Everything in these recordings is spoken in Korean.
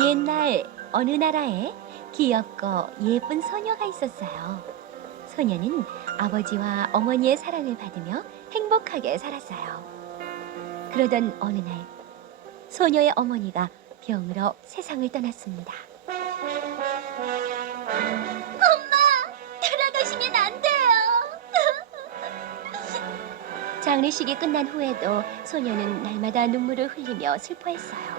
옛날 어느 나라에 귀엽고 예쁜 소녀가 있었어요. 소녀는 아버지와 어머니의 사랑을 받으며 행복하게 살았어요. 그러던 어느 날 소녀의 어머니가 병으로 세상을 떠났습니다. 돌아가시면 안 돼요. 장례식이 끝난 후에도 소녀는 날마다 눈물을 흘리며 슬퍼했어요.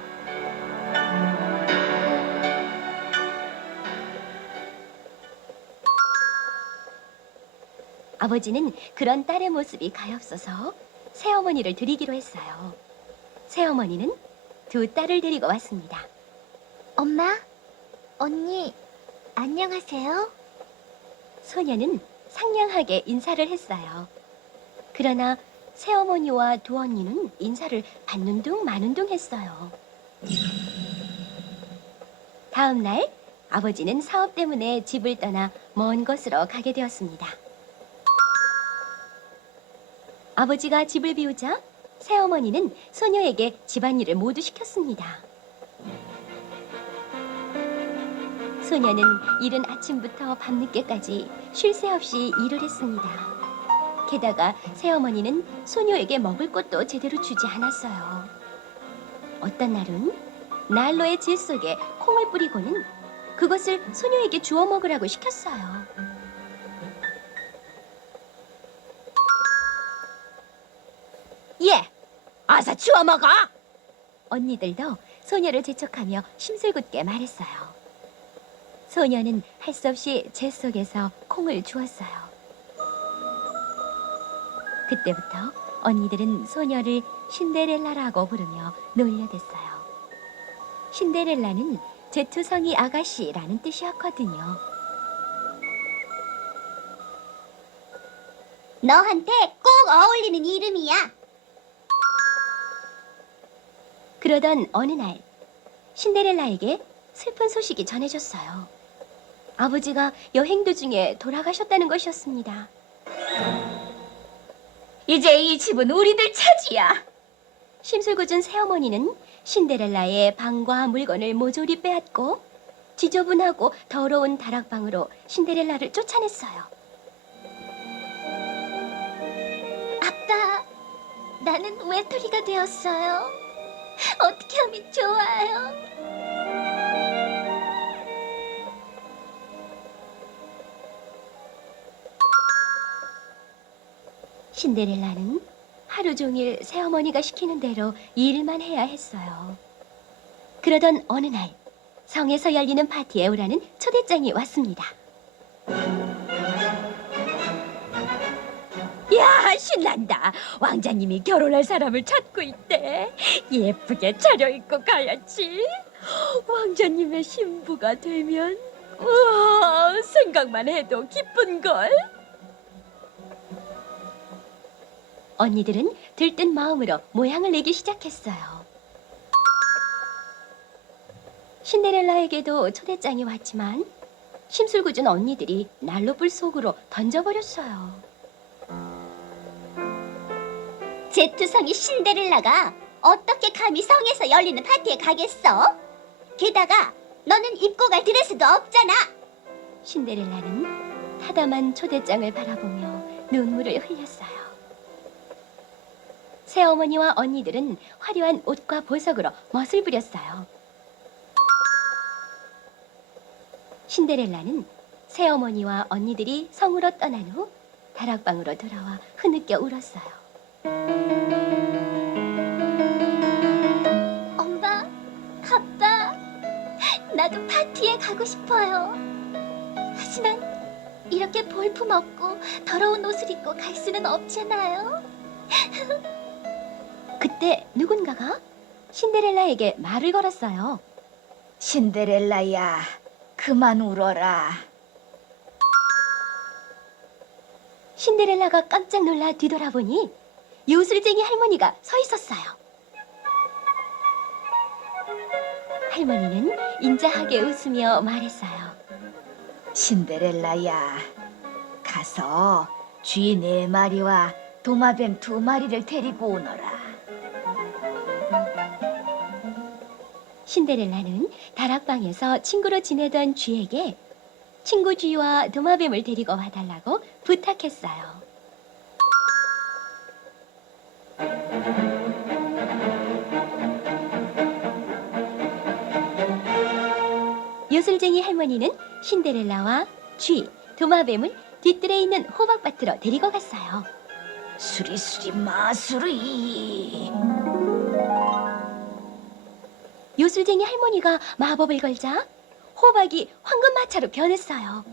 아버지는 그런 딸의 모습이 가엾어서 새어머니를 드리기로 했어요. 새어머니는 두 딸을 데리고 왔습니다. 엄마, 언니, 안녕하세요. 소녀는 상냥하게 인사를 했어요. 그러나 새어머니와 두 언니는 인사를 받는 둥 마는 둥 했어요. 다음 날 아버지는 사업 때문에 집을 떠나 먼 곳으로 가게 되었습니다. 아버지가 집을 비우자 새어머니는 소녀에게 집안일을 모두 시켰습니다. 소녀는 이른 아침부터 밤늦게까지 쉴 새 없이 일을 했습니다. 게다가 새어머니는 소녀에게 먹을 것도 제대로 주지 않았어요. 어떤 날은 난로의 질 속에 콩을 뿌리고는 그것을 소녀에게 주워 먹으라고 시켰어요. 예, 어서 주워 먹어. 언니들도 소녀를 재촉하며 심술궂게 말했어요. 소녀는 할 수 없이 재 속에서 콩을 주었어요. 그때부터 언니들은 소녀를 신데렐라라고 부르며 놀려댔어요. 신데렐라는 제투성이 아가씨라는 뜻이었거든요. 너한테 꼭 어울리는 이름이야. 그러던 어느 날 신데렐라에게 슬픈 소식이 전해졌어요. 아버지가 여행 도중에 돌아가셨다는 것이었습니다. 이제 이 집은 우리들 차지야. 심술궂은 새어머니는 신데렐라의 방과 물건을 모조리 빼앗고 지저분하고 더러운 다락방으로 신데렐라를 쫓아냈어요. 아빠, 나는 외톨이가 되었어요. 어떻게 하면 좋아요? 신데렐라는 하루 종일 새어머니가 시키는 대로 일만 해야 했어요. 그러던 어느 날 성에서 열리는 파티에 오라는 초대장이 왔습니다. 야, 신난다. 왕자님이 결혼할 사람을 찾고 있대. 예쁘게 차려입고 가야지. 왕자님의 신부가 되면 우와, 생각만 해도 기쁜걸. 언니들은 들뜬 마음으로 모양을 내기 시작했어요. 신데렐라에게도 초대장이 왔지만 심술궂은 언니들이 난로불 속으로 던져버렸어요. 제트성이 신데렐라가 어떻게 감히 성에서 열리는 파티에 가겠어? 게다가 너는 입고 갈 드레스도 없잖아. 신데렐라는 타담한 초대장을 바라보며 눈물을 흘렸어요. 새어머니와 언니들은 화려한 옷과 보석으로 멋을 부렸어요. 신데렐라는 새어머니와 언니들이 성으로 떠난 후 다락방으로 돌아와 흐느껴 울었어요. 엄마, 아빠, 나도 파티에 가고 싶어요. 하지만 이렇게 볼품 없고 더러운 옷을 입고 갈 수는 없잖아요. 그때 누군가가 신데렐라에게 말을 걸었어요. 신데렐라야, 그만 울어라. 신데렐라가 깜짝 놀라 뒤돌아보니 요술쟁이 할머니가 서 있었어요. 할머니는 인자하게 웃으며 말했어요. 신데렐라야, 가서 쥐 4마리와 도마뱀 2마리를 데리고 오너라. 신데렐라는 다락방에서 친구로 지내던 쥐에게 친구 쥐와 도마뱀을 데리고 와달라고 부탁했어요. 요술쟁이 할머니는 신데렐라와 쥐, 도마뱀을 뒤뜰에 있는 호박밭으로 데리고 갔어요. 수리수리 마수리. 요술쟁이 할머니가 마법을 걸자 호박이 황금마차로 변했어요.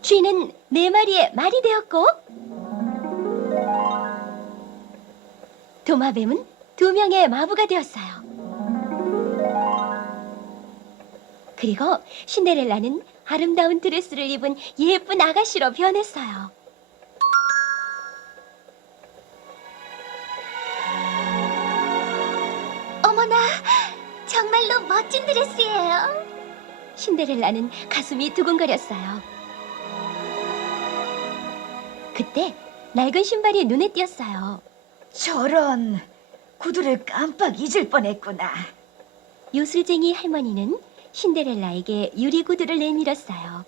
쥐는 4마리의 말이 되었고 도마뱀은 2명의 마부가 되었어요. 그리고 신데렐라는 아름다운 드레스를 입은 예쁜 아가씨로 변했어요. 어머나, 정말로 멋진 드레스예요. 신데렐라는 가슴이 두근거렸어요. 그때 낡은 신발이 눈에 띄었어요. 저런, 구두를 깜빡 잊을 뻔했구나. 요술쟁이 할머니는 신데렐라에게 유리구두를 내밀었어요.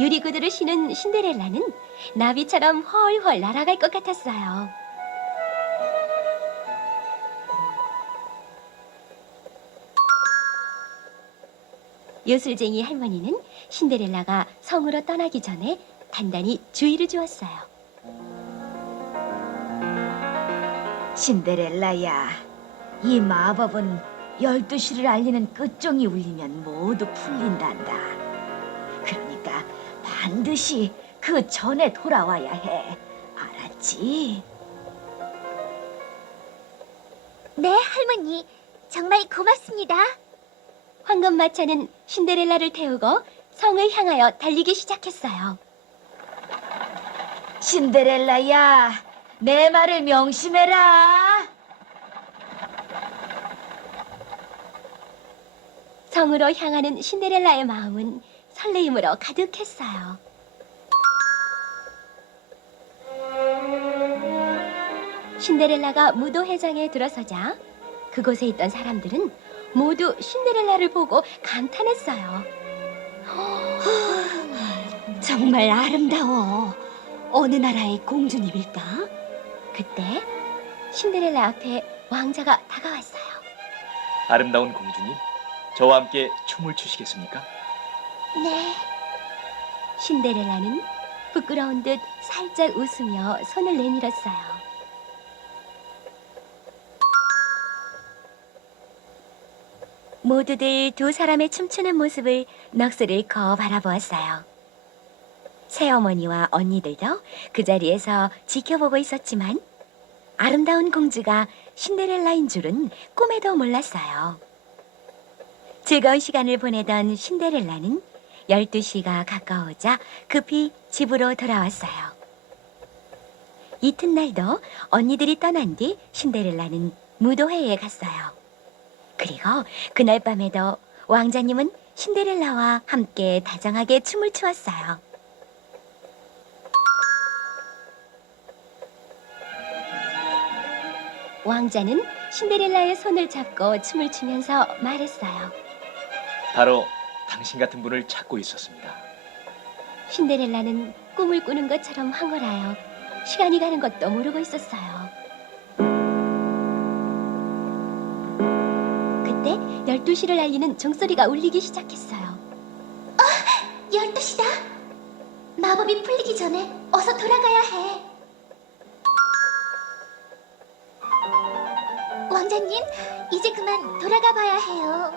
유리구두를 신은 신데렐라는 나비처럼 훨훨 날아갈 것 같았어요. 요술쟁이 할머니는 신데렐라가 성으로 떠나기 전에 단단히 주의를 주었어요. 신데렐라야, 이 마법은 12시를 알리는 끝종이 울리면 모두 풀린단다. 그러니까 반드시 그 전에 돌아와야 해. 알았지? 네, 할머니. 정말 고맙습니다. 황금마차는 신데렐라를 태우고 성을 향하여 달리기 시작했어요. 신데렐라야, 내 말을 명심해라. 성으로 향하는 신데렐라의 마음은 설레임으로 가득했어요. 신데렐라가 무도회장에 들어서자 그곳에 있던 사람들은 모두 신데렐라를 보고 감탄했어요. 정말 아름다워. 어느 나라의 공주님일까? 그때 신데렐라 앞에 왕자가 다가왔어요. 아름다운 공주님, 저와 함께 춤을 추시겠습니까? 네. 신데렐라는 부끄러운 듯 살짝 웃으며 손을 내밀었어요. 모두들 2사람의 춤추는 모습을 넋을 잃고 바라보았어요. 새어머니와 언니들도 그 자리에서 지켜보고 있었지만 아름다운 공주가 신데렐라인 줄은 꿈에도 몰랐어요. 즐거운 시간을 보내던 신데렐라는 12시가 가까워오자 급히 집으로 돌아왔어요. 이튿날도 언니들이 떠난 뒤 신데렐라는 무도회에 갔어요. 그리고 그날 밤에도 왕자님은 신데렐라와 함께 다정하게 춤을 추었어요. 왕자는 신데렐라의 손을 잡고 춤을 추면서 말했어요. 바로 당신 같은 분을 찾고 있었습니다. 신데렐라는 꿈을 꾸는 것처럼 황홀하여 시간이 가는 것도 모르고 있었어요. 그때 12시를 알리는 종소리가 울리기 시작했어요. 12시다. 마법이 풀리기 전에 어서 돌아가야 해. 왕자님, 이제 그만 돌아가 봐야 해요.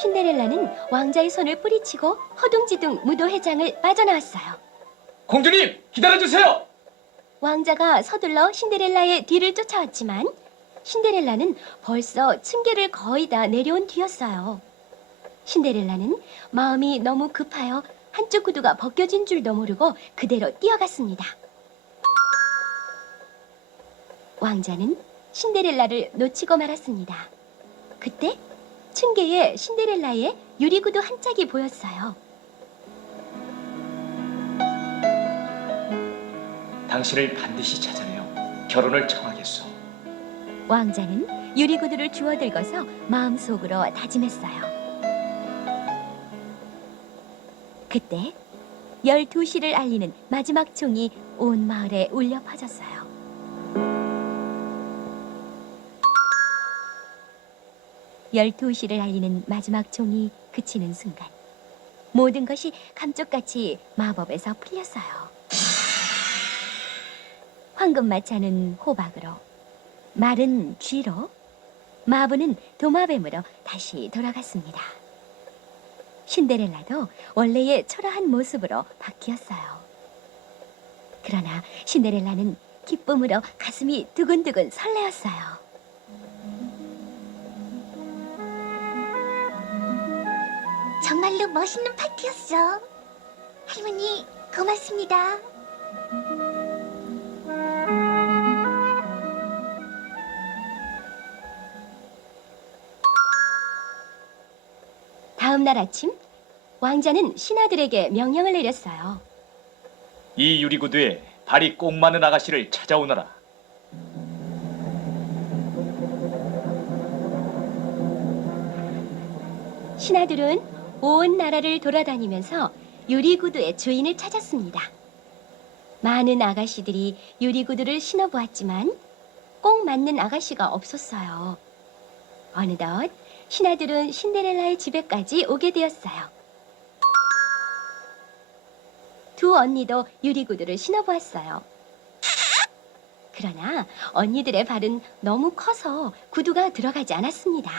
신데렐라는 왕자의 손을 뿌리치고 허둥지둥 무도회장을 빠져나왔어요. 공주님, 기다려주세요! 왕자가 서둘러 신데렐라의 뒤를 쫓아왔지만 신데렐라는 벌써 층계를 거의 다 내려온 뒤였어요. 신데렐라는 마음이 너무 급하여 한쪽 구두가 벗겨진 줄도 모르고 그대로 뛰어갔습니다. 왕자는 신데렐라를 놓치고 말았습니다. 그때 층계에 신데렐라의 유리구두 한 짝이 보였어요. 당신을 반드시 찾아내어 결혼을 청하겠소. 왕자는 유리구두를 주워들고서 마음속으로 다짐했어요. 그때 12시를 알리는 마지막 종이 온 마을에 울려 퍼졌어요. 열두 시를 알리는 마지막 종이 그치는 순간 모든 것이 감쪽같이 마법에서 풀렸어요. 황금마차는 호박으로, 말은 쥐로, 마부는 도마뱀으로 다시 돌아갔습니다. 신데렐라도 원래의 초라한 모습으로 바뀌었어요. 그러나 신데렐라는 기쁨으로 가슴이 두근두근 설레었어요. 정말로 멋있는 파티였어. 할머니, 고맙습니다. 다음 날 아침 왕자는 신하들에게 명령을 내렸어요. 이 유리구두에 발이 꼭 맞는 아가씨를 찾아오너라. 신하들은 온 나라를 돌아다니면서 유리구두의 주인을 찾았습니다. 많은 아가씨들이 유리구두를 신어보았지만 꼭 맞는 아가씨가 없었어요. 어느덧 신하들은 신데렐라의 집에까지 오게 되었어요. 두 언니도 유리구두를 신어보았어요. 그러나 언니들의 발은 너무 커서 구두가 들어가지 않았습니다.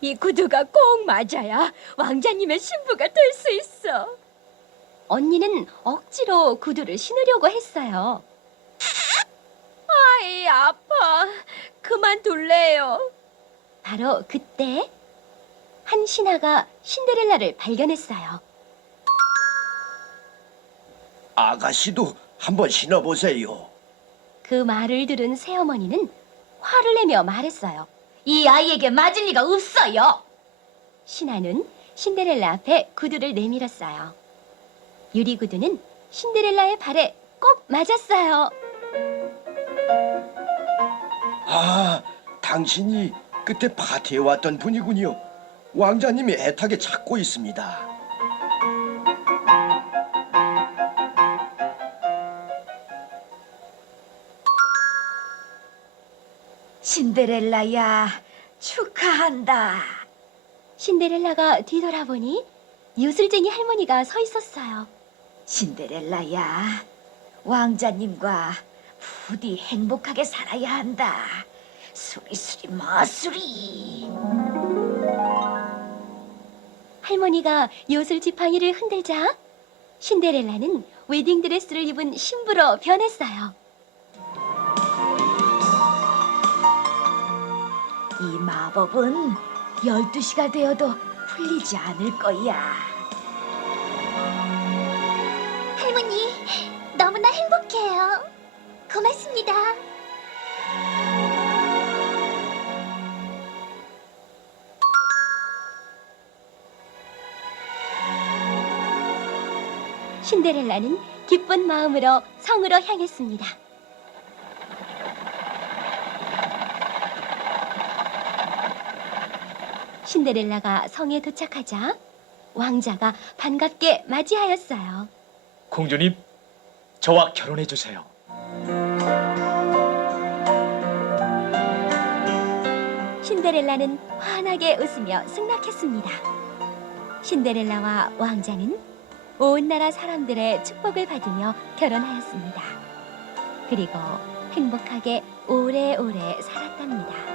이 구두가 꼭 맞아야 왕자님의 신부가 될 수 있어. 언니는 억지로 구두를 신으려고 했어요. 아이, 아파. 그만둘래요. 바로 그때 한 신하가 신데렐라를 발견했어요. 아가씨도 한번 신어보세요. 그 말을 들은 새어머니는 화를 내며 말했어요. 이 아이에게 맞을 리가 없어요. 신하는 신데렐라 앞에 구두를 내밀었어요. 유리구두는 신데렐라의 발에 꼭 맞았어요. 아, 당신이 그때 파티에 왔던 분이군요. 왕자님이 애타게 찾고 있습니다. 신데렐라야, 축하한다. 신데렐라가 뒤돌아보니 유술쟁이 할머니가 서 있었어요. 신데렐라야, 왕자님과 부디 행복하게 살아야 한다. 수리수리 마수리. 할머니가 요술 지팡이를 흔들자 신데렐라는 웨딩드레스를 입은 신부로 변했어요. 이 마법은 12시가 되어도 풀리지 않을 거야. 할머니, 너무나 행복해요. 고맙습니다. 신데렐라는 기쁜 마음으로 성으로 향했습니다. 신데렐라가 성에 도착하자 왕자가 반갑게 맞이하였어요. 공주님, 저와 결혼해 주세요. 신데렐라는 환하게 웃으며 승낙했습니다. 신데렐라와 왕자는 온 나라 사람들의 축복을 받으며 결혼하였습니다. 그리고 행복하게 오래오래 살았답니다.